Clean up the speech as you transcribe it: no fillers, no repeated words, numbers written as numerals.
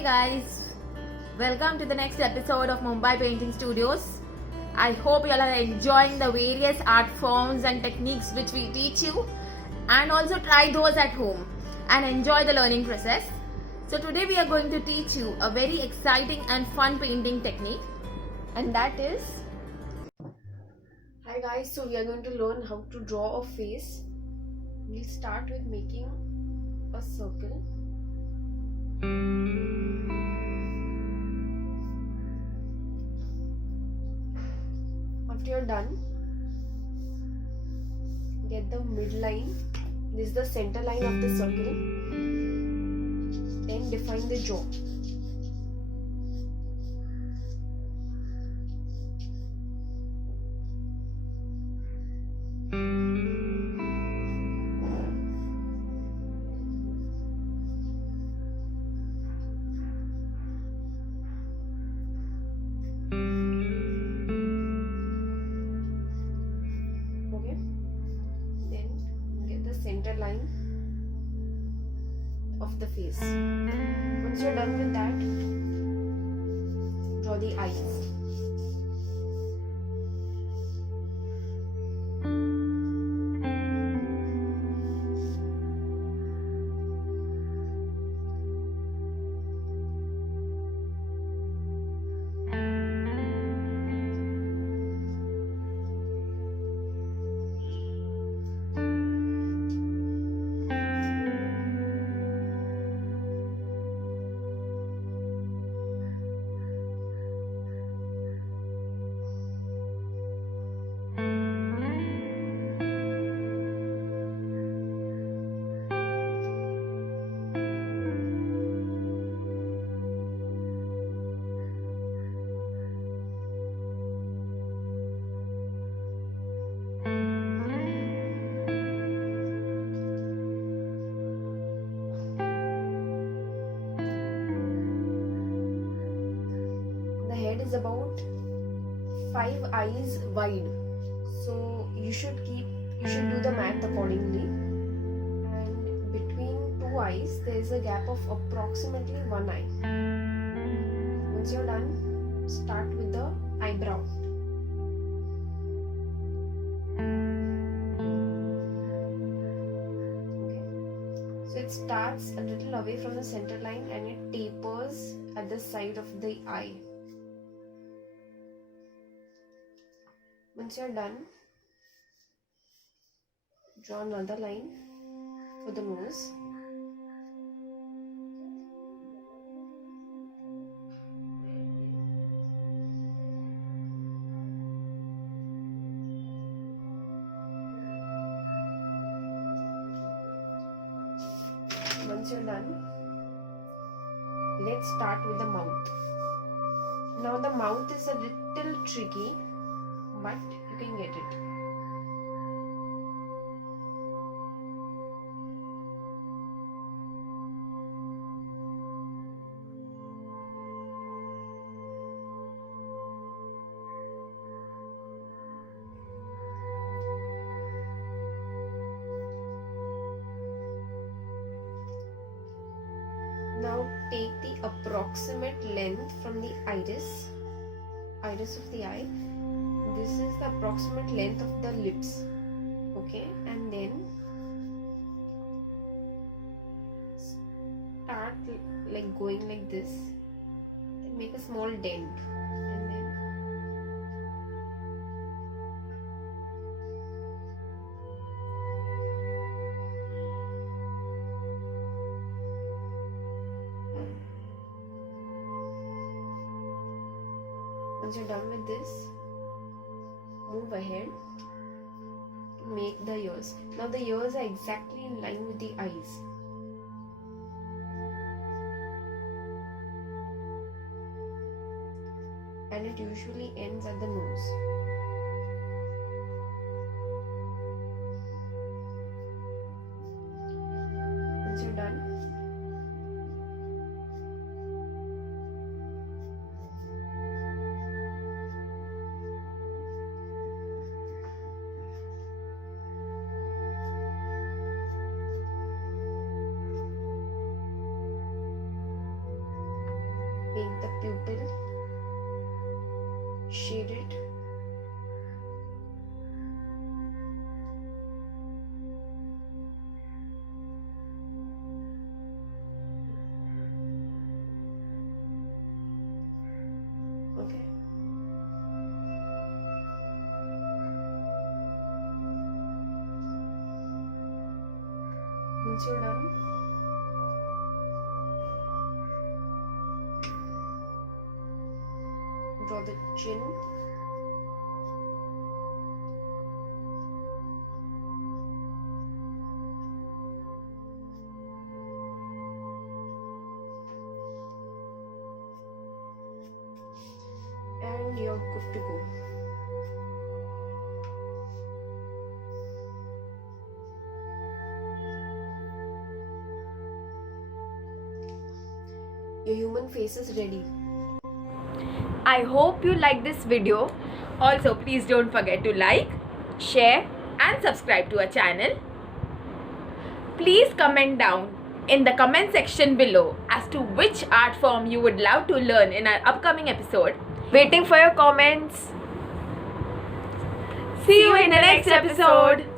Hey guys, welcome to the next episode of Mumbai Painting Studios. I hope you all are enjoying the various art forms and techniques which we teach you, and also try those at home and enjoy the learning process. So today we are going to teach you a very exciting and fun painting technique, and that is... Hi guys, so we are going to learn how to draw a face. We'll start with making a circle. After you're done, get the midline. This is the center line of the circle. Then define the jaw. Okay, then get the center line of the face. Once you're done with that, draw the eyes. Head is about 5 eyes wide, so you should do the math accordingly, and between 2 eyes there is a gap of approximately 1 eye. Once you're done, start with the eyebrow. Okay, so it starts a little away from the center line and it tapers at the side of the eye. Once you're done, draw another line for the nose. Once you're done, let's start with the mouth. Now the mouth is a little tricky, but you can get it. Now take the approximate length from the iris of the eye. This is the approximate length of the lips. Okay, and then start like going like this, then make a small dent, and then once you're done with this, move ahead to make the ears. Now the ears are exactly in line with the eyes. And it usually ends at the nose. Once you're done, make the pupil shaded. Okay. Once you're done, draw the chin. And you're good to go. Your human face is ready. I hope you like this video. Also, please don't forget to like, share and subscribe to our channel. Please comment down in the comment section below as to which art form you would love to learn in our upcoming episode. Waiting for your comments. See you in the next episode.